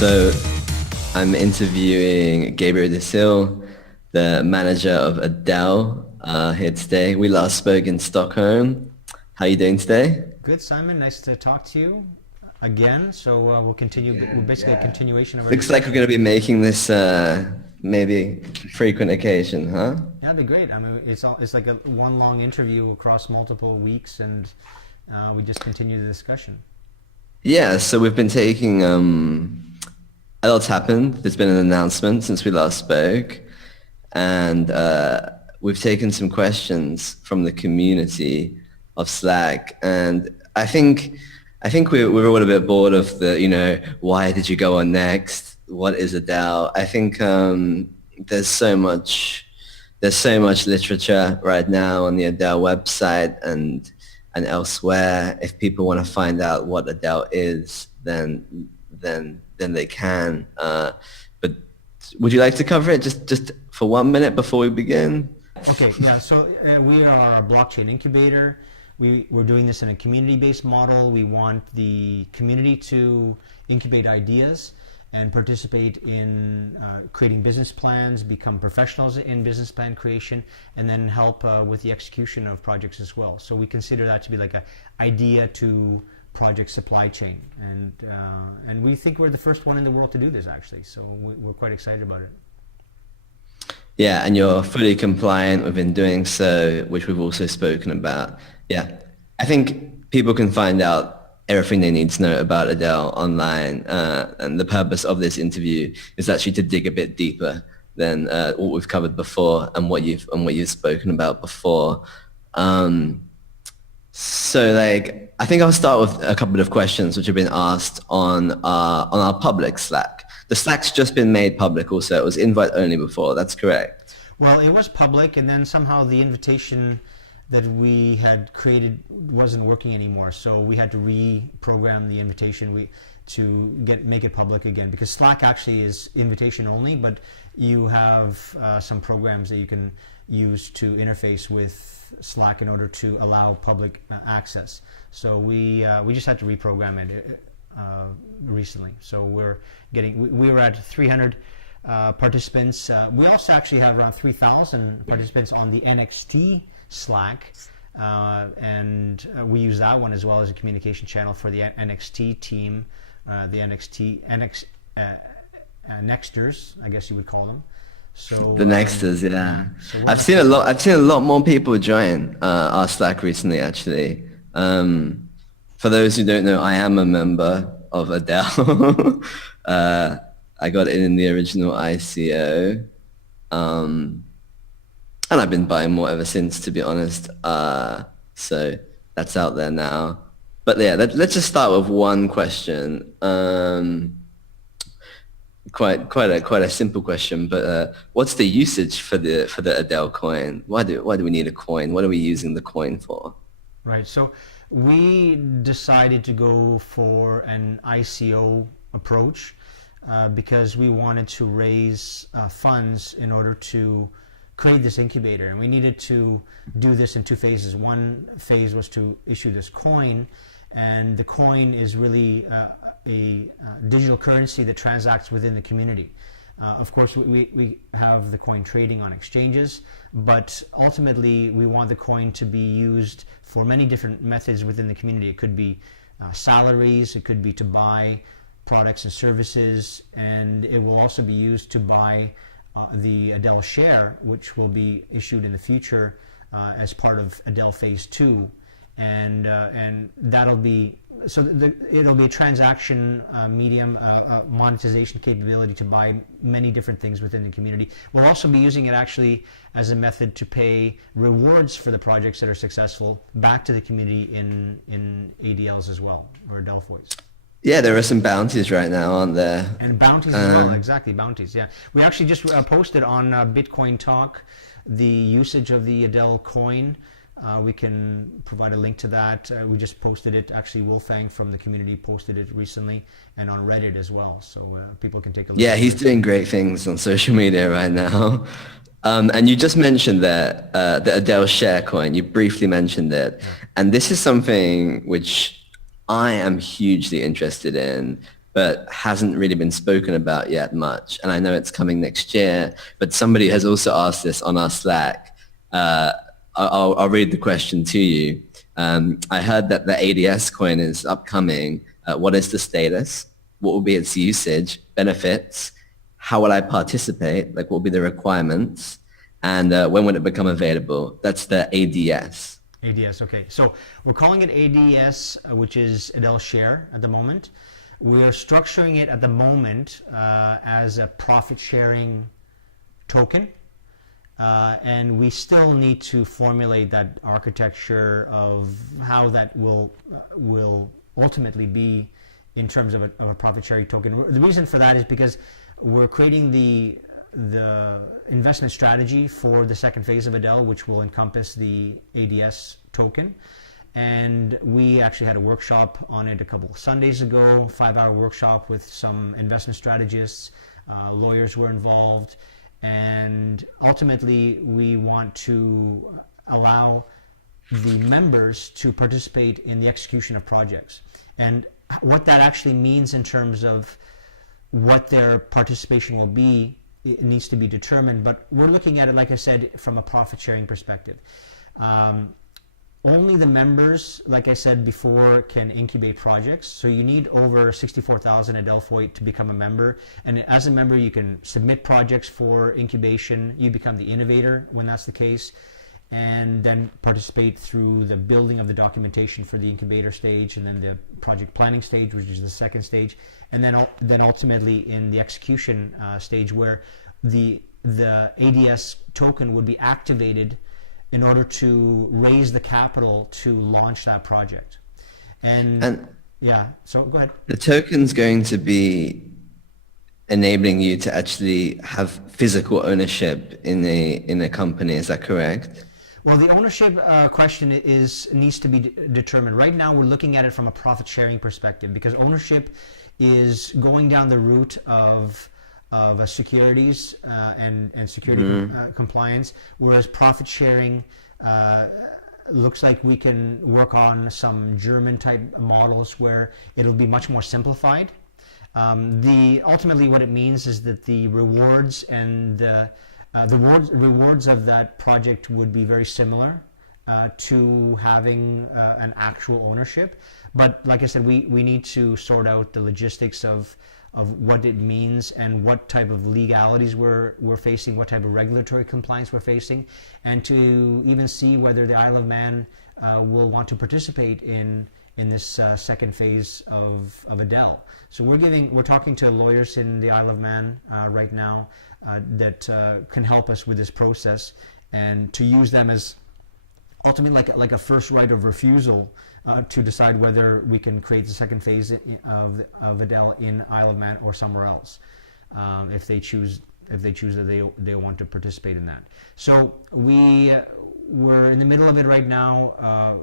So I'm interviewing Gabriel Dusil, the manager of Adel, here today. We last spoke in Stockholm. How are you doing today? Good, Simon. Nice to talk to you again. So we'll continue. We're basically a continuation of our Looks like we're going to be making this maybe frequent occasion, huh? Yeah, that'd be great. I mean, it's like a one long interview across multiple weeks, and we just continue the discussion. Yeah, so we've been taking a lot's happened. There's been an announcement since we last spoke, and we've taken some questions from the community of Slack, and I think we're all a bit bored of the, why did you go on next? What is Adel? I think there's so much literature right now on the Adel website and elsewhere. If people want to find out what Adel is, then they can. But would you like to cover it just for 1 minute before we begin? Okay, yeah. So we are a blockchain incubator. We're doing this in a community-based model. We want the community to incubate ideas and participate in creating business plans, become professionals in business plan creation, and then help with the execution of projects as well. So we consider that to be like an idea to project supply chain, and we think we're the first one in the world to do this, actually. So we're quite excited about it. Yeah, and you're fully compliant within doing so, which we've also spoken about. Yeah, I think people can find out everything they need to know about Adel online, and the purpose of this interview is actually to dig a bit deeper than what we've covered before and what you've spoken about before. So I think I'll start with a couple of questions which have been asked on our public Slack. The Slack's just been made public also. It was invite only before, that's correct? Well, it was public, and then somehow the invitation that we had created wasn't working anymore, so we had to reprogram the invitation to make it public again, because Slack actually is invitation only, but you have some programs that you can use to interface with Slack in order to allow public access. So we just had to reprogram it recently. So we were at 300 participants. We also actually have around 3,000 participants on the NXT Slack, and we use that one as well as a communication channel for the NXT team, the Nexters, I guess you would call them. So the Nexters, yeah. So I've seen a lot more people join our Slack recently, actually. For those who don't know, I am a member of Adel. I got in the original ICO. And I've been buying more ever since, to be honest. So that's out there now. But yeah, let's just start with one question. Quite a simple question. But what's the usage for the Adel coin? Why do we need a coin? What are we using the coin for? Right. So we decided to go for an ICO approach because we wanted to raise funds in order to create this incubator, and we needed to do this in two phases. One phase was to issue this coin, and the coin is really a digital currency that transacts within the community. Of course, we have the coin trading on exchanges, but ultimately we want the coin to be used for many different methods within the community. It could be salaries, it could be to buy products and services, and it will also be used to buy the Adel share, which will be issued in the future as part of Adel Phase 2, and that'll be it'll be a transaction medium, monetization capability to buy many different things within the community. We'll also be using it actually as a method to pay rewards for the projects that are successful back to the community in ADLs as well, or Adelphoids. Yeah, there are some bounties right now, aren't there? And bounties as well, exactly, bounties, yeah. We actually just posted on Bitcoin Talk the usage of the Adel coin. We can provide a link to that. We just posted it, actually Wolfgang from the community posted it recently, and on Reddit as well, so people can take a look. Yeah, he's doing great things on social media right now. And you just mentioned that the Adel share coin, you briefly mentioned it, and this is something which I am hugely interested in but hasn't really been spoken about yet much. And I know it's coming next year, but somebody has also asked this on our Slack. I'll read the question to you. I heard that the ADS coin is upcoming. What is the status? What will be its usage, benefits? How will I participate? Like, what will be the requirements? And when would it become available? That's the ADS. ADS, okay. So we're calling it ADS, which is Adel Share at the moment. We are structuring it at the moment as a profit-sharing token. And we still need to formulate that architecture of how that will ultimately be in terms of a profit-sharing token. The reason for that is because we're creating the investment strategy for the second phase of Adel, which will encompass the ADS token. And we actually had a workshop on it a couple of Sundays ago, 5-hour workshop with some investment strategists, lawyers were involved, and ultimately we want to allow the members to participate in the execution of projects. And what that actually means in terms of what their participation will be, it needs to be determined, but we're looking at it, like I said, from a profit-sharing perspective. Only the members, like I said before, can incubate projects. So you need over 64,000 Adelphoi to become a member. And as a member, you can submit projects for incubation. You become the innovator when that's the case, and then participate through the building of the documentation for the incubator stage, and then the project planning stage, which is the second stage, and then ultimately in the execution stage, where the ADS token would be activated in order to raise the capital to launch that project. And yeah, so go ahead. The token's going to be enabling you to actually have physical ownership in a company. Is that correct? Well, the ownership question needs to be determined. Right now, we're looking at it from a profit-sharing perspective, because ownership is going down the route of securities and security compliance, whereas profit sharing looks like we can work on some German type models where it'll be much more simplified. Ultimately what it means is that the rewards and the rewards of that project would be very similar to having an actual ownership. But like I said, we need to sort out the logistics of what it means and what type of legalities we're facing, what type of regulatory compliance we're facing, and to even see whether the Isle of Man will want to participate in this second phase of Adel. So we're talking to lawyers in the Isle of Man right now that can help us with this process, and to use them as ultimately like a first right of refusal to decide whether we can create the second phase of Adel in Isle of Man or somewhere else, if they choose that they want to participate in that. So we're in the middle of it right now.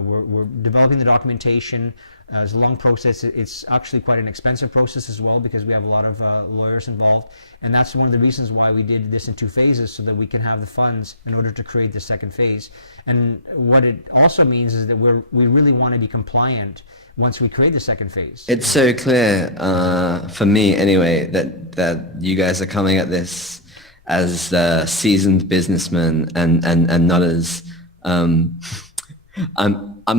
We're developing the documentation. It's a long process. It's actually quite an expensive process as well, because we have a lot of lawyers involved, and that's one of the reasons why we did this in 2 phases, so that we can have the funds in order to create the second phase. And what it also means is that we really want to be compliant once we create the second phase. It's so clear for me anyway that you guys are coming at this as seasoned businessmen and not as I'm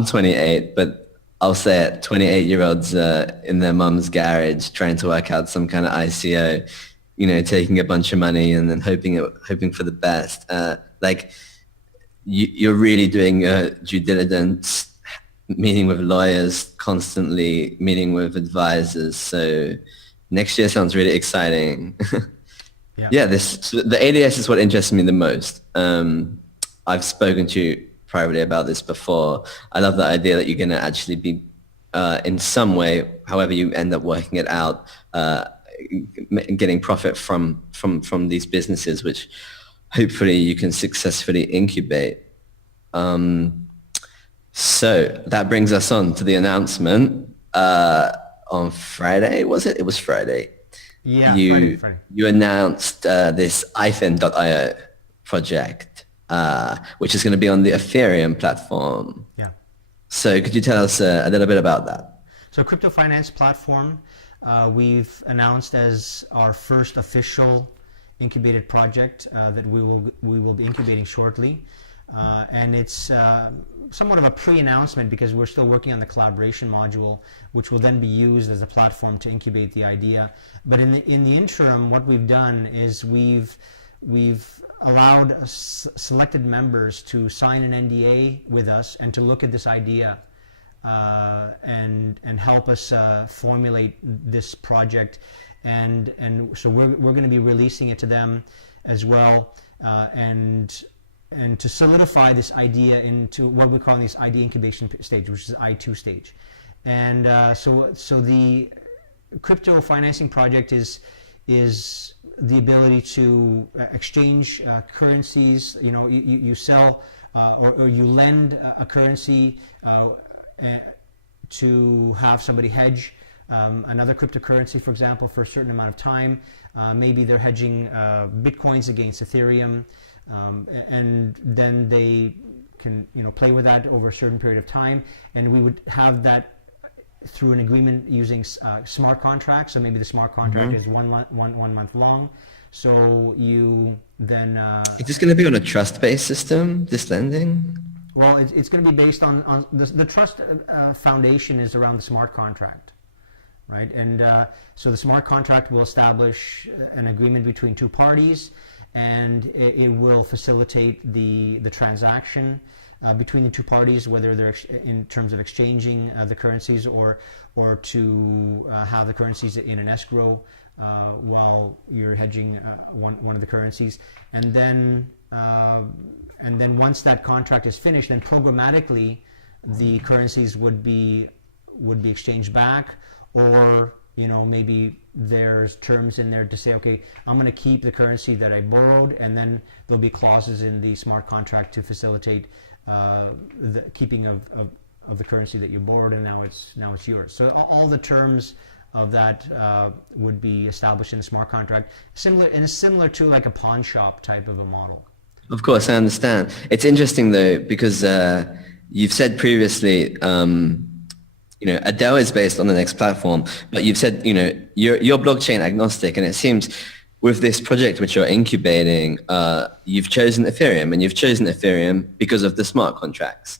28, but I'll say it, 28-year-olds in their mum's garage trying to work out some kind of ICO, taking a bunch of money and then hoping for the best. You're really doing due diligence, meeting with lawyers constantly, meeting with advisors. So next year sounds really exciting. Yeah, the ADS is what interests me the most. I've spoken to you privately about this before. I love the idea that you're going to actually be in some way, however you end up working it out, getting profit from these businesses, which hopefully you can successfully incubate. So that brings us on to the announcement on Friday, was it? It was Friday. Yeah, Friday. You announced this Ifen.io project, which is going to be on the Ethereum platform. Yeah. So could you tell us a little bit about that? So crypto finance platform, we've announced as our first official incubated project that we will be incubating shortly. And it's somewhat of a pre-announcement because we're still working on the collaboration module, which will then be used as a platform to incubate the idea. But in the interim, what we've done is we've allowed selected members to sign an NDA with us and to look at this idea and help us formulate this project. And so we're going to be releasing it to them as well, and to solidify this idea into what we're calling this idea incubation stage, which is I2 stage. And so the crypto financing project is the ability to exchange currencies. You know, you sell or you lend a currency to have somebody hedge another cryptocurrency, for example, for a certain amount of time. Maybe they're hedging Bitcoins against Ethereum. And then they can, you know, play with that over a certain period of time, and we would have that through an agreement using smart contracts. So maybe the smart contract is one month long. So you then is this going to be on a trust-based system, this lending? Well, it's going to be based on the trust foundation is around the smart contract, right? And so the smart contract will establish an agreement between two parties, and it will facilitate the transaction between the two parties, whether they're in terms of exchanging the currencies or to have the currencies in an escrow while you're hedging one of the currencies. And then once that contract is finished, then programmatically the currencies would be exchanged back, or you know, maybe there's terms in there to say, okay, I'm going to keep the currency that I borrowed, and then there'll be clauses in the smart contract to facilitate the keeping of the currency that you borrowed, and now it's yours. So all the terms of that would be established in the smart contract, similar to like a pawn shop type of a model. Of course, I understand. It's interesting though, because you've said previously, you know, Adel is based on the next platform, but you've said, you know, you're blockchain agnostic, and it seems with this project which you're incubating, you've chosen Ethereum, and you've chosen Ethereum because of the smart contracts.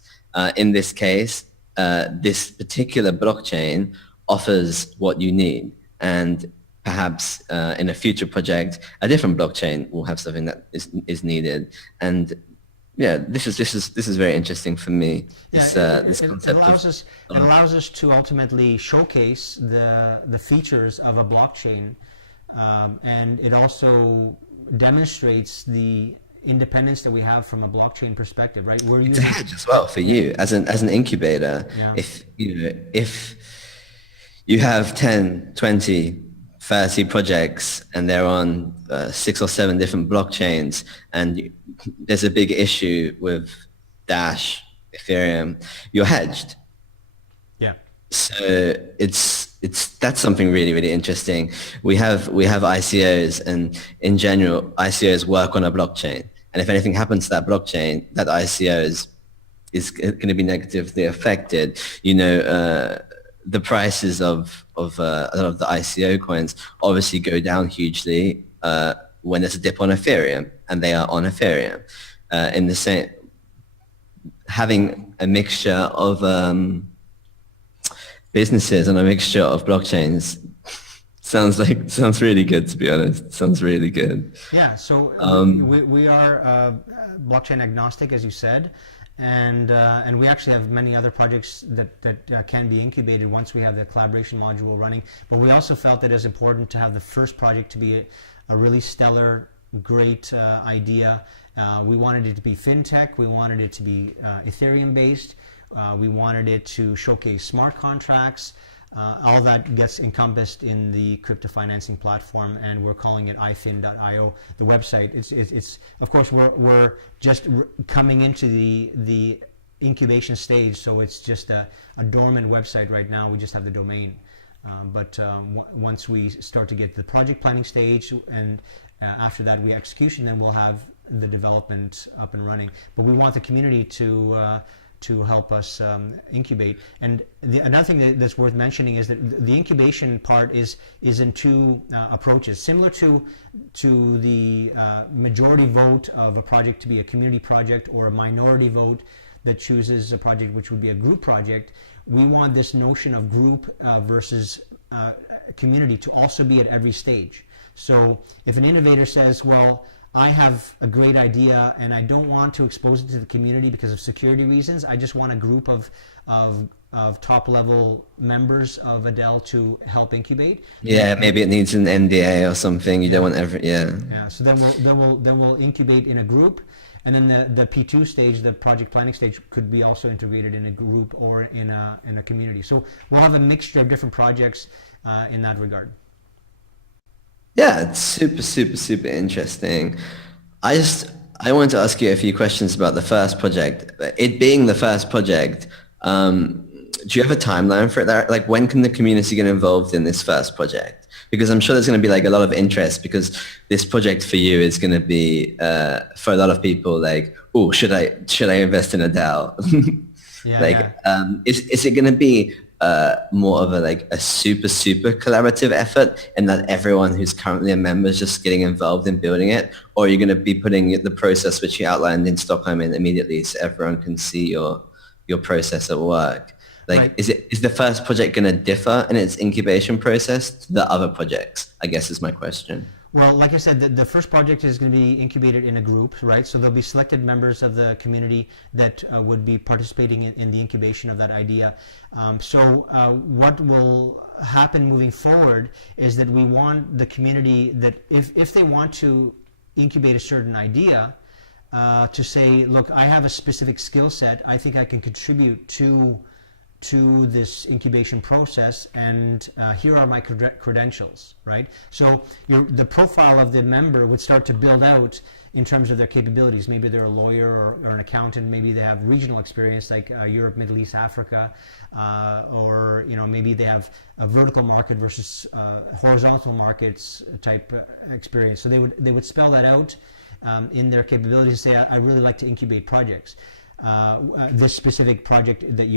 In this case, this particular blockchain offers what you need, and perhaps in a future project, a different blockchain will have something that is needed. And yeah, this is very interesting for me. This concept it allows us to ultimately showcase the features of a blockchain, and it also demonstrates the independence that we have from a blockchain perspective, right? It's a hedge as well for you as an incubator. Yeah. If you have 10, 20, 30 projects and they're on 6 or 7 different blockchains, and there's a big issue with Dash, Ethereum, you're hedged. Yeah. So that's something really, really interesting. We have ICOs, and in general, ICOs work on a blockchain. And if anything happens to that blockchain, that ICO is going to be negatively affected. You know, the prices of a lot of the ICO coins obviously go down hugely when there's a dip on Ethereum, and they are on Ethereum. In the same, having a mixture of businesses and a mixture of blockchains sounds really good, to be honest. Sounds really good. Yeah. So we are blockchain agnostic, as you said. And we actually have many other projects that can be incubated once we have the collaboration module running. But we also felt that it was important to have the first project to be a really stellar, great idea. We wanted it to be fintech. We wanted it to be Ethereum based. We wanted it to showcase smart contracts. All that gets encompassed in the crypto financing platform, and we're calling it ifin.io. The website, it's of course we're just coming into the incubation stage, so it's just a dormant website right now. We just have the domain, but once we start to get to the project planning stage, and after that execution, then we'll have the development up and running. But we want the community to to help us incubate. And another thing that's worth mentioning is that the incubation part is in two approaches, similar to the majority vote of a project to be a community project, or a minority vote that chooses a project which would be a group project. We want this notion of group versus community to also be at every stage. So if an innovator says, well, I have a great idea and I don't want to expose it to the community because of security reasons, I just want a group of top level members of Adel to help incubate. Yeah, maybe it needs an NDA or something. You don't want Yeah, so then we'll incubate in a group. And then the P2 stage, the project planning stage, could be also integrated in a group or in a community. So we'll have a mixture of different projects in that regard. Yeah, it's super interesting. I wanted to ask you a few questions about the first project. It being the first project, do you have a timeline for it? Like, when can the community get involved in this first project? Because I'm sure there's going to be like a lot of interest, because this project for you is going to be for a lot of people like, oh, should I invest in Adel? Is it going to be more of a super collaborative effort, and that everyone who's currently a member is just getting involved in building it, or are you going to be putting the process which you outlined in Stockholm in immediately so everyone can see your process at work? Like, is the first project going to differ in its incubation process to the other projects, I guess is my question. Well, like I said, the first project is going to be incubated in a group, right? So there'll be selected members of the community that would be participating in the incubation of that idea. What will happen moving forward is that we want the community that if they want to incubate a certain idea, to say, look, I have a specific skill set, I think I can contribute to this incubation process, and here are my credentials, right? So the profile of the member would start to build out in terms of their capabilities. Maybe they're a lawyer or an accountant, maybe they have regional experience like Europe, Middle East, Africa, or maybe they have a vertical market versus horizontal markets type experience. So they would spell that out in their capabilities, say, I really like to incubate projects. This specific project that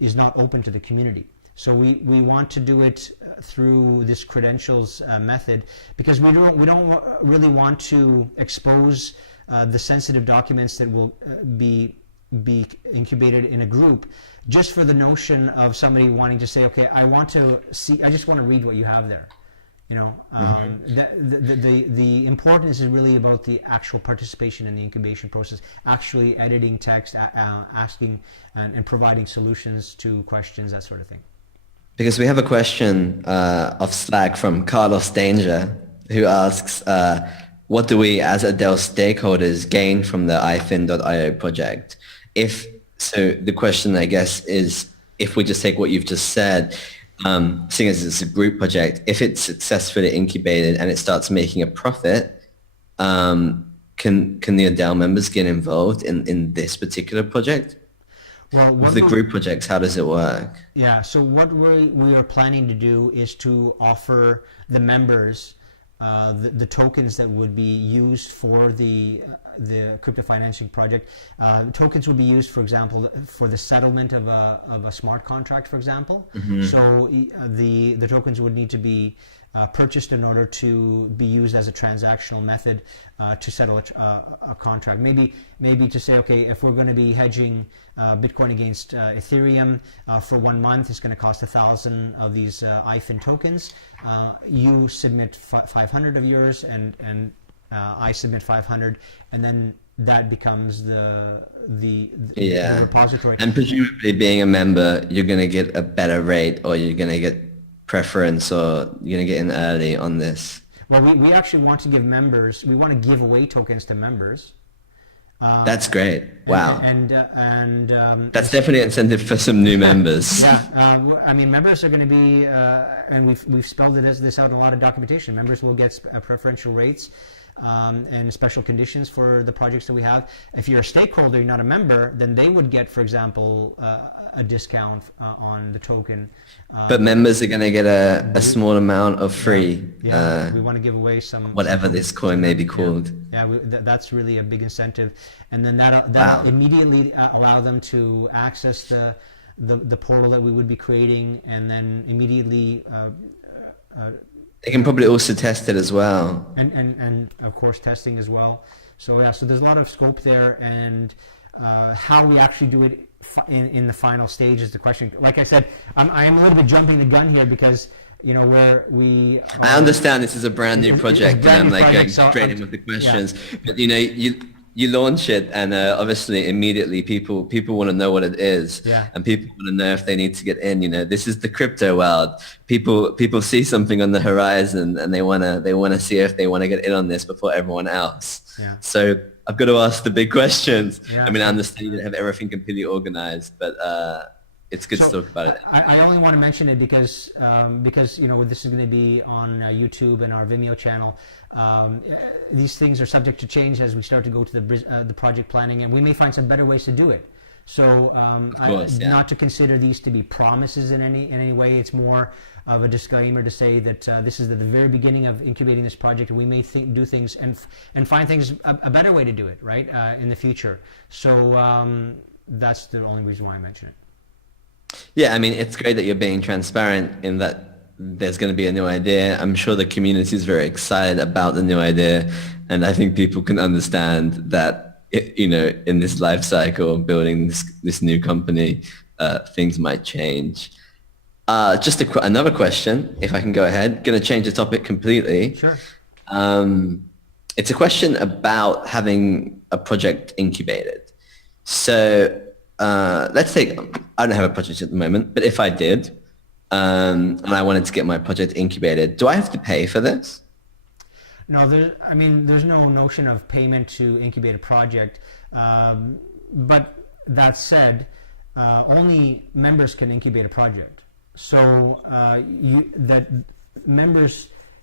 is not open to the community. So we want to do it through this credentials method, because we don't really want to expose the sensitive documents that will be incubated in a group, just for the notion of somebody wanting to say, okay, I just want to read what you have there. The importance is really about the actual participation in the incubation process, actually editing text, asking and providing solutions to questions, that sort of thing. Because we have a question of Slack from Carlos Danger, who asks, what do we as Adel stakeholders gain from the ifin.io project? So the question, I guess, is, if we just take what you've just said, seeing as it's a group project, if it's successfully incubated and it starts making a profit, can the Adel members get involved in this particular project? Well, with the group projects, how does it work? Yeah, so what we are planning to do is to offer the members the tokens that would be used for the crypto financing project. Tokens will be used, for example, for the settlement of a smart contract, for example. Mm-hmm. So the tokens would need to be purchased in order to be used as a transactional method to settle a contract. Maybe to say, okay, if we're going to be hedging Bitcoin against Ethereum for 1 month, it's going to cost 1,000 of these ifin tokens. You submit 500 of yours, and I submit 500, and then that becomes the repository. And presumably, being a member, you're going to get a better rate, or you're going to get preference, or you're going to get in early on this. Well, we actually want to give members, we want to give away tokens to members. That's great. Wow. And that's definitely an incentive for some new members. Yeah. I mean, members are going to be, and we've spelled this out in a lot of documentation. Members will get preferential rates. and special conditions for the projects that we have. If you're a stakeholder, you're not a member, then they would get, for example, a discount on the token. But members are going to get a small amount of free, we want to give away whatever this coin may be called. That's really a big incentive, and then that immediately allow them to access the portal that we would be creating, and then immediately they can probably also test it as well, and of course testing as well. So there's a lot of scope there, and how we actually do it in the final stage is the question. Like I said, I am a little bit jumping the gun here because I understand this is a brand new project, and I'm like going straight in with the questions. But you launch it, and obviously immediately people want to know what it is, and people want to know if they need to get in. This is the crypto world. People see something on the horizon, and they wanna see if they want to get in on this before everyone else. So I've got to ask the big questions. I mean, I understand you don't have everything completely organized, but it's good to talk about it. I only want to mention it because this is going to be on YouTube and our Vimeo channel. These things are subject to change as we start to go to the project planning, and we may find some better ways to do it. So not to consider these to be promises in any way. It's more of a disclaimer to say that this is at the very beginning of incubating this project, and we may do things and find things a better way to do it, right, in the future. So that's the only reason why I mention it. Yeah, I mean, it's great that you're being transparent in that there's going to be a new idea. I'm sure the community is very excited about the new idea, and I think people can understand that, in this life cycle of building this new company, things might change. Just another question, if I can go ahead. Going to change the topic completely. Sure. It's a question about having a project incubated. So let's take, I don't have a project at the moment, but if I did, and I wanted to get my project incubated, do I have to pay for this? No, there's no notion of payment to incubate a project. But that said, only members can incubate a project. So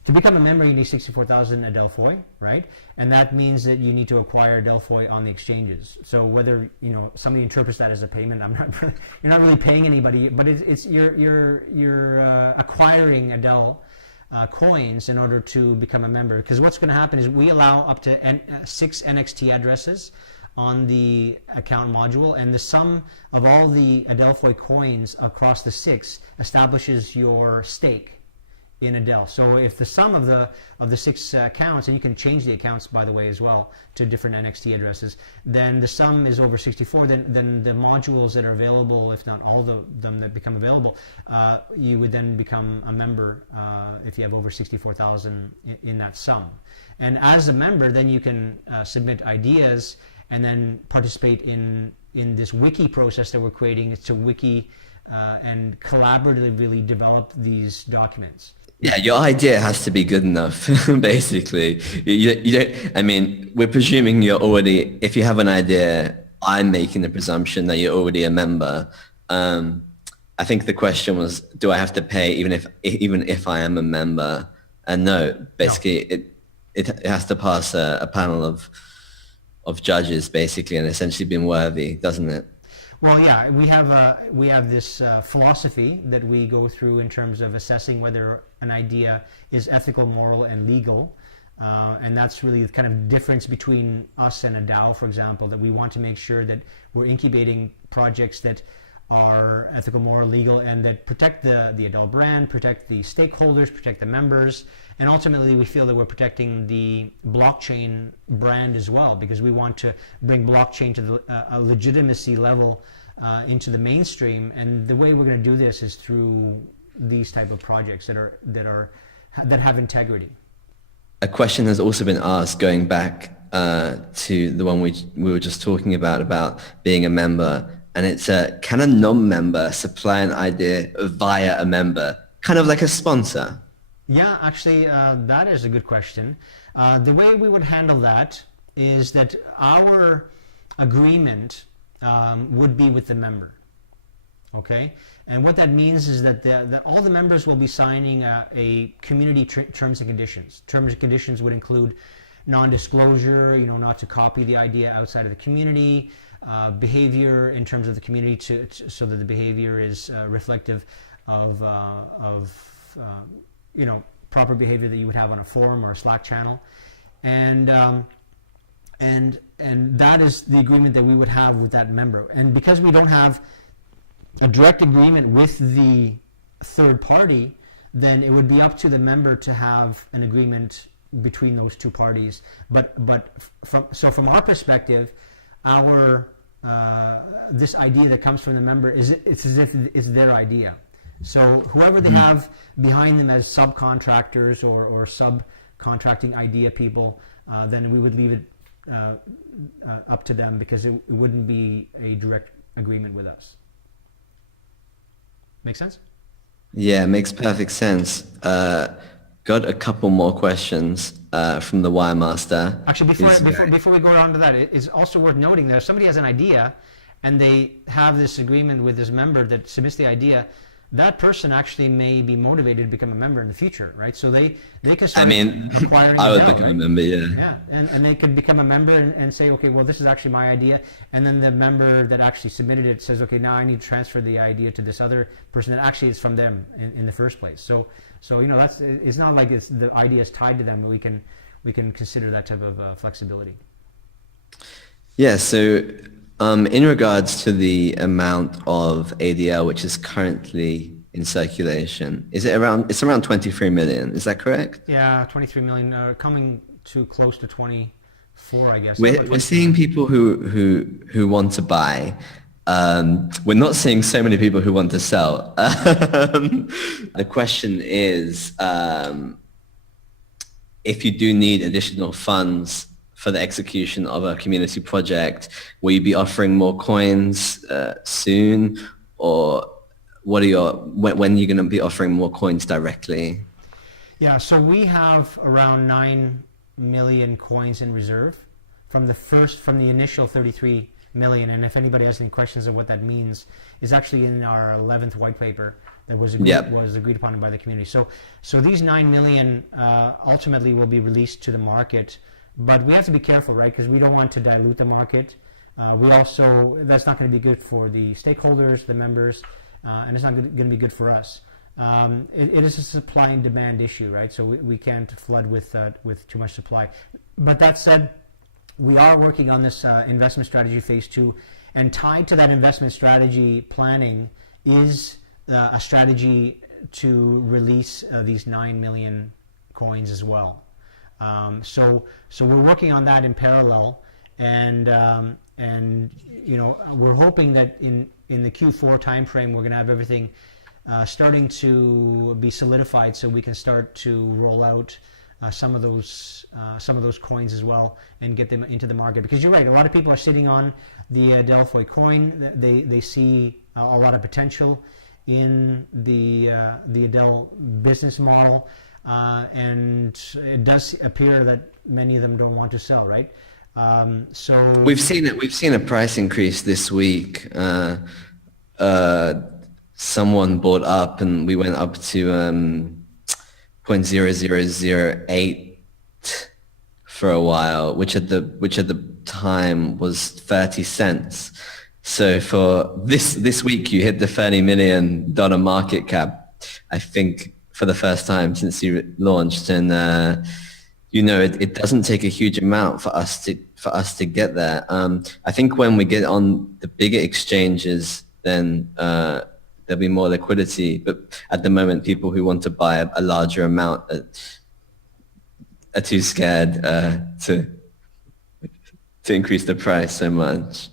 to become a member, you need 64,000 Adelphoi, right? And that means that you need to acquire Adelphoi on the exchanges. So whether somebody interprets that as a payment, you're not really paying anybody, but you're acquiring Adel coins in order to become a member. Because what's going to happen is we allow up to 6 NXT addresses on the account module, and the sum of all the Adelphoi coins across the 6 establishes your stake in Adel. So if the sum of the 6 accounts, and you can change the accounts, by the way, as well, to different NXT addresses, then the sum is over 64, then the modules that are available, if not all of them that become available, you would then become a member if you have over 64,000 in that sum. And as a member, then you can submit ideas and then participate in this wiki process that we're creating. It's a wiki and collaboratively develop these documents. Yeah, your idea has to be good enough, basically. You don't, I mean, we're presuming you're already, if you have an idea, I'm making the presumption that you're already a member. I think the question was, do I have to pay even if I am a member? And no, basically it has to pass a panel of judges, basically, and essentially being worthy, doesn't it? Well, yeah, we have this philosophy that we go through in terms of assessing whether an idea is ethical, moral, and legal, and that's really the kind of difference between us and a DAO, for example. That we want to make sure that we're incubating projects that are ethical, moral, legal, and that protect the Adel brand, protect the stakeholders, protect the members, and ultimately we feel that we're protecting the blockchain brand as well, because we want to bring blockchain to a legitimacy level into the mainstream. And the way we're going to do this is through these type of projects that have integrity. A question has also been asked, going back to the one we were just talking about being a member. And it's can a non-member supply an idea via a member, kind of like a sponsor? Yeah, actually, that is a good question. The way we would handle that is that our agreement would be with the member. Okay, and what that means is that that all the members will be signing a community terms and conditions. Terms and conditions would include non-disclosure, not to copy the idea outside of the community, behavior in terms of the community so that the behavior is reflective of proper behavior that you would have on a forum or a Slack channel, and that is the agreement that we would have with that member. And because we don't have a direct agreement with the third party, then it would be up to the member to have an agreement between those two parties. But from our perspective, this idea that comes from the member it's as if it's their idea. So whoever they have behind them as subcontractors or subcontracting idea people, then we would leave it up to them, because it wouldn't be a direct agreement with us. Make sense? Yeah, makes perfect sense. Got a couple more questions from the Wiremaster. Actually, before we go on to that, it's also worth noting that if somebody has an idea and they have this agreement with this member that submits the idea, that person actually may be motivated to become a member in the future, right? So they can start acquiring I would Adel, become right? a member, yeah. Yeah, and they could become a member and say, okay, well, this is actually my idea. And then the member that actually submitted it says, okay, now I need to transfer the idea to this other person that actually is from them in the first place. So it's not like the idea is tied to them. We can consider that type of flexibility. Yeah, so in regards to the amount of ADL which is currently in circulation, it's around 23 million, is that correct? Yeah, 23 million, coming to close to 24, I guess. We're seeing people who want to buy. We're not seeing so many people who want to sell. The question is, if you do need additional funds for the execution of a community project, will you be offering more coins soon, or when are you going to be offering more coins directly? Yeah, so we have around 9 million coins in reserve from the initial 33 million. And if anybody has any questions of what that means, is actually in our 11th white paper that was agreed upon by the community. So these 9 million ultimately will be released to the market. But we have to be careful, right? Because we don't want to dilute the market. That's not going to be good for the stakeholders, the members, and it's not going to be good for us. It is a supply and demand issue, right? So we can't flood with too much supply. But that said, we are working on this investment strategy phase 2, and tied to that investment strategy planning is a strategy to release these 9 million coins as well. So we're working on that in parallel, and we're hoping that in the Q4 timeframe we're going to have everything starting to be solidified, so we can start to roll out some of those coins as well and get them into the market. Because you're right, a lot of people are sitting on the Adelphoi coin. They see a lot of potential in the Adel business model. And it does appear that many of them don't want to sell, right? So we've seen a price increase this week. Someone bought up, and we went up to 0.0008 for a while, which at the time was 30 cents. So for this week, you hit the $30 million market cap, I think, for the first time since you launched. And it doesn't take a huge amount for us to get there. I think when we get on the bigger exchanges, then there'll be more liquidity. But at the moment, people who want to buy a larger amount are too scared to increase the price so much.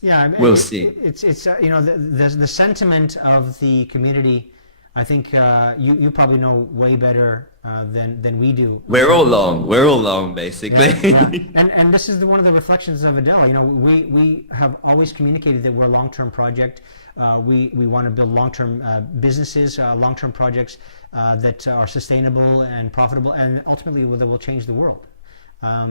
Yeah, I mean, we'll see. It's the sentiment of the community. I think you probably know way better than we do. We're all long, basically. Yeah. And this is one of the reflections of Adel. We have always communicated that we're a long-term project. We want to build long-term businesses, long-term projects that are sustainable and profitable, and ultimately that will change the world.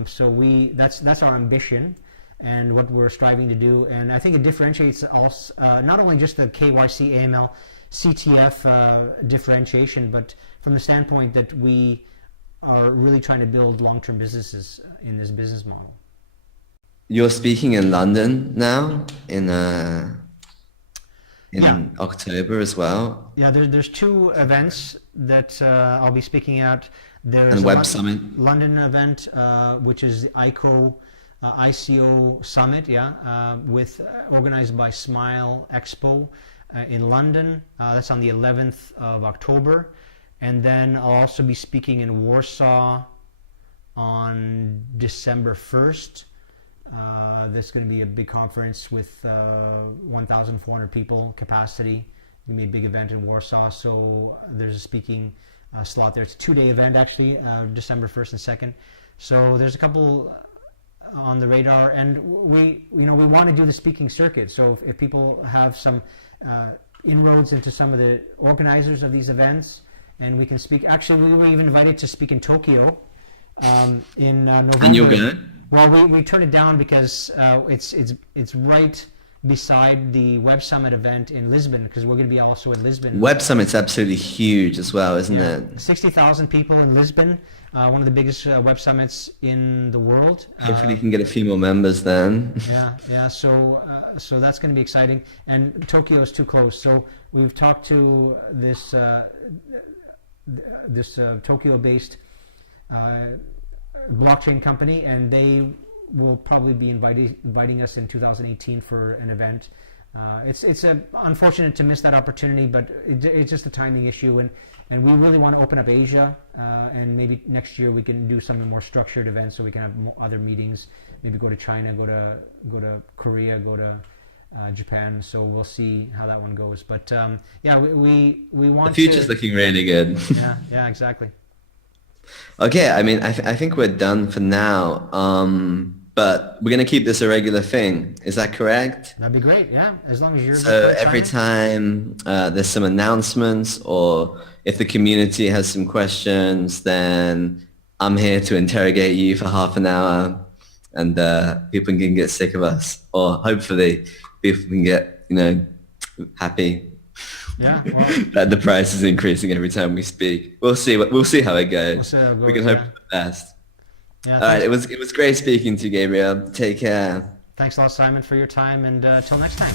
So that's our ambition and what we're striving to do. And I think it differentiates us, not only just the KYC, AML, CTF differentiation, but from the standpoint that we are really trying to build long-term businesses in this business model. You're speaking in London now in Yeah. October as well, Yeah, there's two events that I'll be speaking at. There's and a Web Summit. London event, which is the ICO Summit, with organized by Smile Expo in London. That's on the 11th of October. And then I'll also be speaking in Warsaw on December 1st. This is going to be a big conference with 1,400 people capacity. It's going to be a big event in Warsaw, so there's a speaking slot there. It's a 2-day event, actually, December 1st and 2nd. So there's a couple on the radar, and we want to do the speaking circuit. So if people have some inroads into some of the organizers of these events, and we can speak. Actually, we were even invited to speak in Tokyo in November. And you'll go? Well, we turned it down because it's right beside the Web Summit event in Lisbon, because we're going to be also in Lisbon. Web Summit's absolutely huge as well, isn't it? 60,000 people in Lisbon, one of the biggest Web Summits in the world. Hopefully you can get a few more members then. Yeah. So that's going to be exciting. And Tokyo is too close. So we've talked to this Tokyo-based blockchain company, and they will probably be inviting us in 2018 for an event. It's unfortunate to miss that opportunity, but it's just a timing issue, and we really want to open up Asia, and maybe next year we can do some more structured events, so we can have other meetings, maybe go to China, go to Korea, go to Japan. So we'll see how that one goes. But we want the future's looking really good. Yeah, exactly. Okay, I mean, I think we're done for now. But we're going to keep this a regular thing. Is that correct? That'd be great, yeah. As long as you're... So every time there's some announcements, or if the community has some questions, then I'm here to interrogate you for half an hour, and people can get sick of us. Or hopefully people can get, happy. Yeah, well, that the price is increasing every time we speak. We'll see how it goes. We'll see how it goes, we can hope for the best. Yeah, all right, it was great speaking to you, Gabriel. Take care. Thanks a lot, Simon, for your time, and till next time.